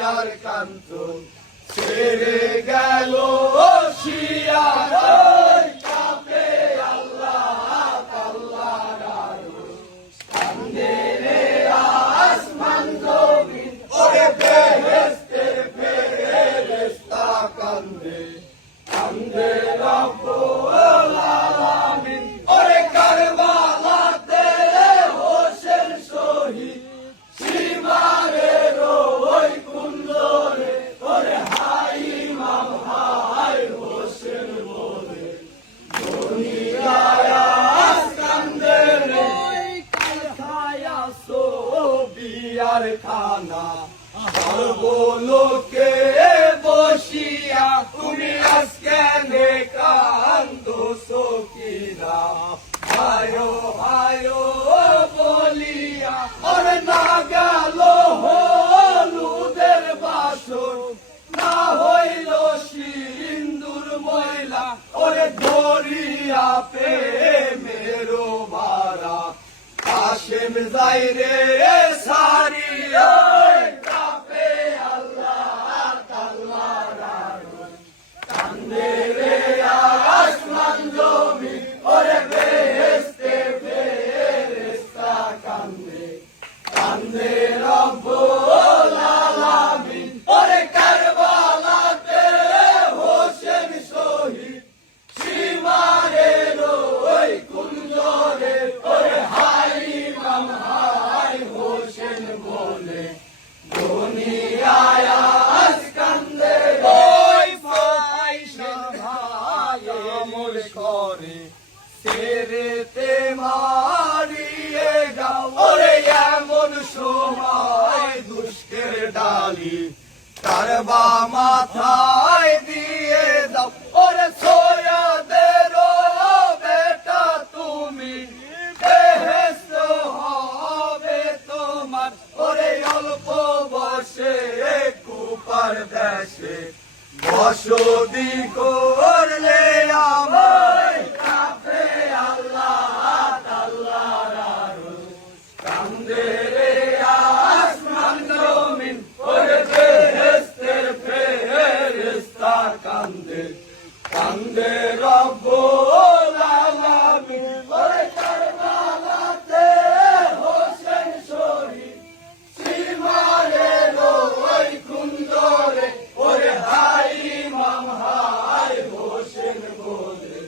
বিয়ার কাঞ্চন ছেড়ে গেল শিয়ার কাপে আল্লাহ আল্লাহর আরশ কান্দে রে আসমান জমিন ওরে বেহেশতের ফেরেশতা কান্দে কান্দে রব্বুল আলামিন ওরে কারবালাতে হোসেন শহীদ সীমারের ওই কুঞ্জরে ওরে হাই ইমাম হাই হোসেন বলে দুনিয়ায় আজ কান্দে রে কাল খায়াছো বিয়ার খানা সর্বলোকে বসিয়া তুমি আজকে কান্দোছো কিনা হায়ো হায়ো বলিয়া ওরে না গেল হলুদের বাসর না হইল সিন্দুর ময়লা ওরে ধরিয়া প্রেমেরো বারা কাশেম যাই রে সারিয়া কাপে আল্লাহ আল্লাহর আরশ কান্দে রে আসমান জমিন ওরে বেহেশতের ফেরেশতা কান্দে কান্দে রব্বুল আলামিন ওরে কারবালাতে হোসেন শহীদ সীমারের ওই কুঞ্জরে ওরে হাই ইমাম হাই হোসেন বলে দুনিয়ায় আজ কান্দে ওই ফাইসা ভাই আমল করে সেরেতে মারিয়ে গাও ওরে এমন সময় দুষ্কের ডালি কারবা মাথায় দিয়ে দাও ওরে সৈয়দের বেটা তুমি বেহেশত হবে তোমার ওরে অল্প বসে কুপার দেশে বসতি করলে আমায় কাপে আল্লাহ আল্লাহর আরশ কান্দে রে আসমান জমিন ওরে বেহেশতের ফেরেশতা কান্দে কান্দে রব্বুল আলামিন ওরে কারবালাতে হোসেন শহীদ সীমারের ওই কুঞ্জরে ওরে হাই ইমাম হাই হোসেন বলে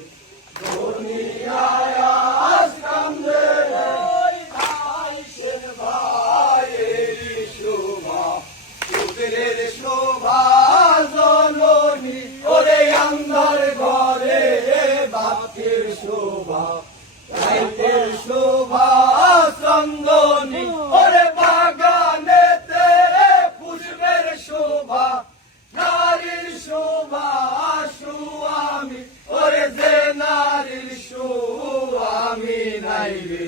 দুনিয়ায় আজ কান্দে ওই ভাইসের ভাইয়ের শোভা পুত্রের শোভা জননী ওরে আন্ধার ঘরে বাপের শোভা ভাইয়ের শোভা চন্দনী ওরে বাগানেতে পুষ্পের শোভা নারীর শোভা সুয়ামী ওরে যে নারীর সুয়ামী নাই রে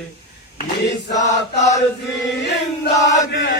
নিশা তার জিন্দাগি